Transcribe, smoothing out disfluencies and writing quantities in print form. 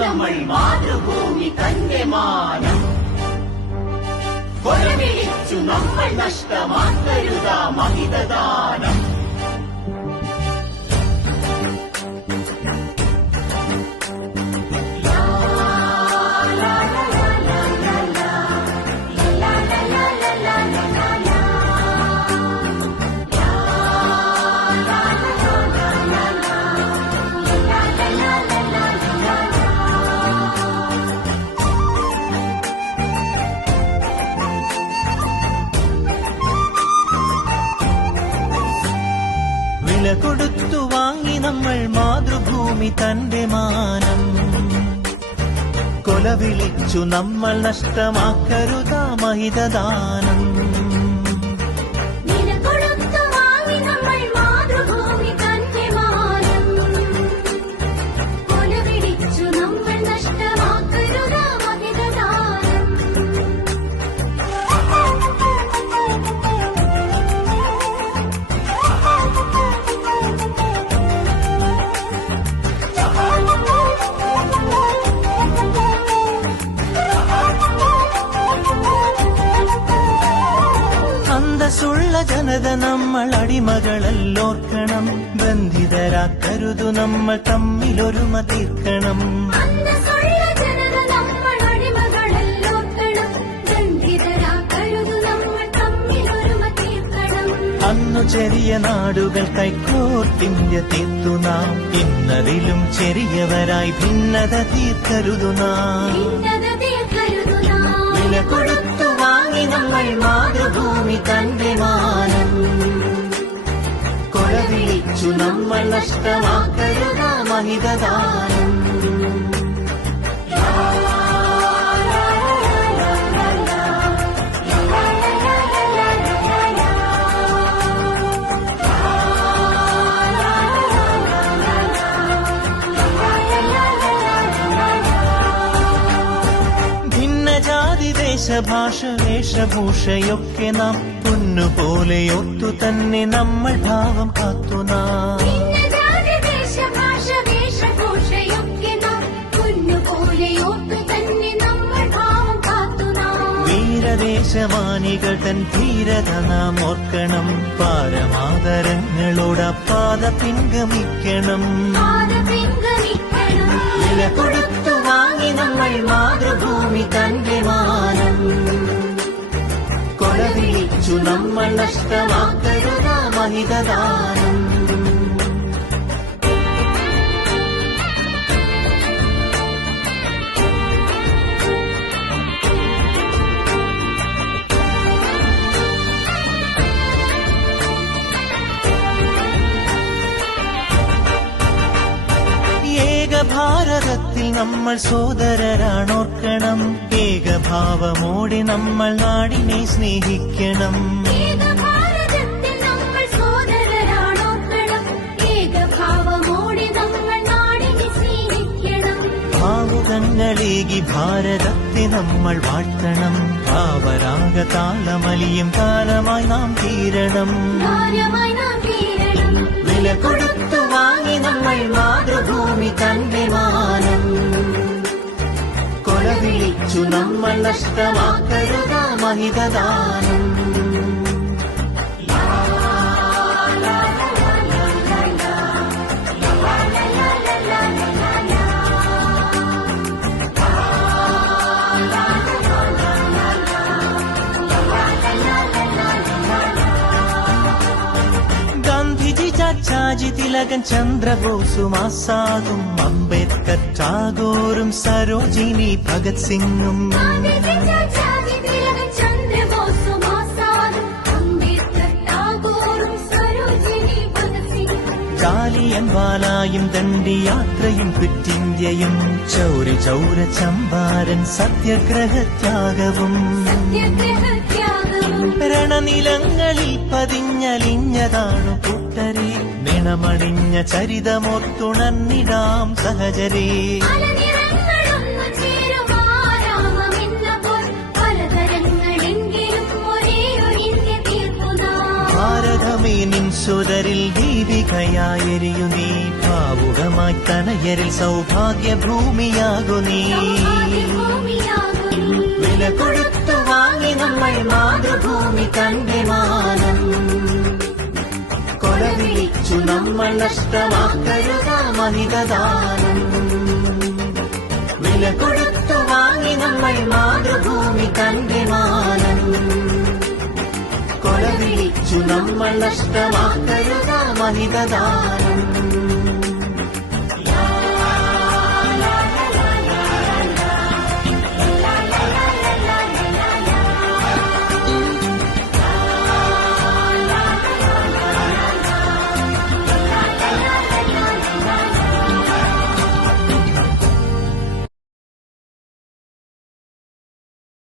നമ്മൾ മാതൃഭൂമി തന്റെ മാനം കൊലവിളിച്ചു നമ്മൾ നഷ്ടമാക്കരുതാ മഹിതദാനം. വില കൊടുത്തു വാങ്ങി നമ്മൾ മാതൃഭൂമി തന്റെ മാനം കൊലവിളിച്ചു നമ്മൾ നഷ്ടമാക്കരുതാ മഹിതദാനം. അന്തസ്സുള്ള ജനത നമ്മൾ അടിമകളല്ലോർക്കണം, ബന്ധിതരാക്കരുതു നമ്മൾ തമ്മിലൊരുമ തീർക്കണം. അന്നു ചെറിയ നാടുകൾ കൈക്കോർത്തിന്ത്യ തീർത്തു നാം, ഇന്നതിലും ചെറിയവരായി ഭിന്നത തീർക്കരുതു നാം. വില കൊടുത്തു വാങ്ങി നമ്മൾ മാതൃഭൂമി തന്റെ മാനം കൊലവിളിച്ചു നമ്മൾ നഷ്ടമാക്കരുതാ മഹിതദാനം. ജാതി ദേശഭാഷ വേഷഭൂഷയൊക്കെ നാം പൊന്നുപോലെ ഓർത്തു തന്നെ നമ്മൾ ഭാവം കാത്തു നാം. വീരദേശമാനികൾ തൻ ധീരത നാം ഓർക്കണം, പാരമാതരങ്ങളോടപ്പാത പിൻഗമിക്കണം. വില കൊടുത്തു വാങ്ങി നമ്മൾ മാതൃഭൂമി തന്റെ മാനം കൊലവിളിച്ചു നമ്മൾ നഷ്ടമാക്കരുതാ മഹിതദാനം. ഭാരതത്തിൽ നമ്മൾ സോദരരാണോർക്കണം, ഏകഭാവമോടെ നമ്മൾ നാടിനെ സ്നേഹിക്കണം. ഭാവുകങ്ങളേകി ഭാരതത്തെ നമ്മൾ വാഴ്ത്തണം, ഭാവരാഗ താളമലിയും കാലമായി നാം തീരണം. വില കൊടുത്തു വാങ്ങി നമ്മൾ മാതൃഭൂമി തന്റെ മാനം കൊലവിളിച്ചു നമ്മൾ നഷ്ടമാക്കരുതാ മഹിതദാനം. ചാച്ചാജി തിലകൻ ചന്ദ്രബോസും ആസാദും അംബേദ്കർ ടാഗോറും സരോജിനി ഭഗത് സിംഗും ജാലിയൻവാലായും ദണ്ഡിയാത്രയും ക്വിറ്റിന്ത്യയും ചൗരി ചൗര ചമ്പാരൻ സത്യാഗ്രഹത്യാഗവും രണനിലങ്ങളിൽ പതിഞ്ഞലിഞ്ഞതാണു കൂട്ടരെ, നിണമണിഞ്ഞ ചരിതമോർത്തുണർന്നിടാം സഹചരേ. ഭാരതമേ ഭാരതമേ നിൻ സുതരിൽ ദീപികയായെരിയു നീ ഭാവുകമായി തനയരിൽ സൗഭാഗ്യ ഭൂമിയാകു നീ വില കൊടുത്തു വാങ്ങി നമ്മൾ മാതൃഭൂമി തന്റെ മാനം കൊലവിളിച്ചു നമ്മൾ നഷ്ടമാക്കരുത മനിതദാനം വില കൊടുത്തു വാങ്ങി നമ്മൾ മാതൃഭൂമി തന്റെ മാനം കൊലവിളിച്ചു നമ്മൾ നഷ്ടമാക്കരുത മനിതദാനം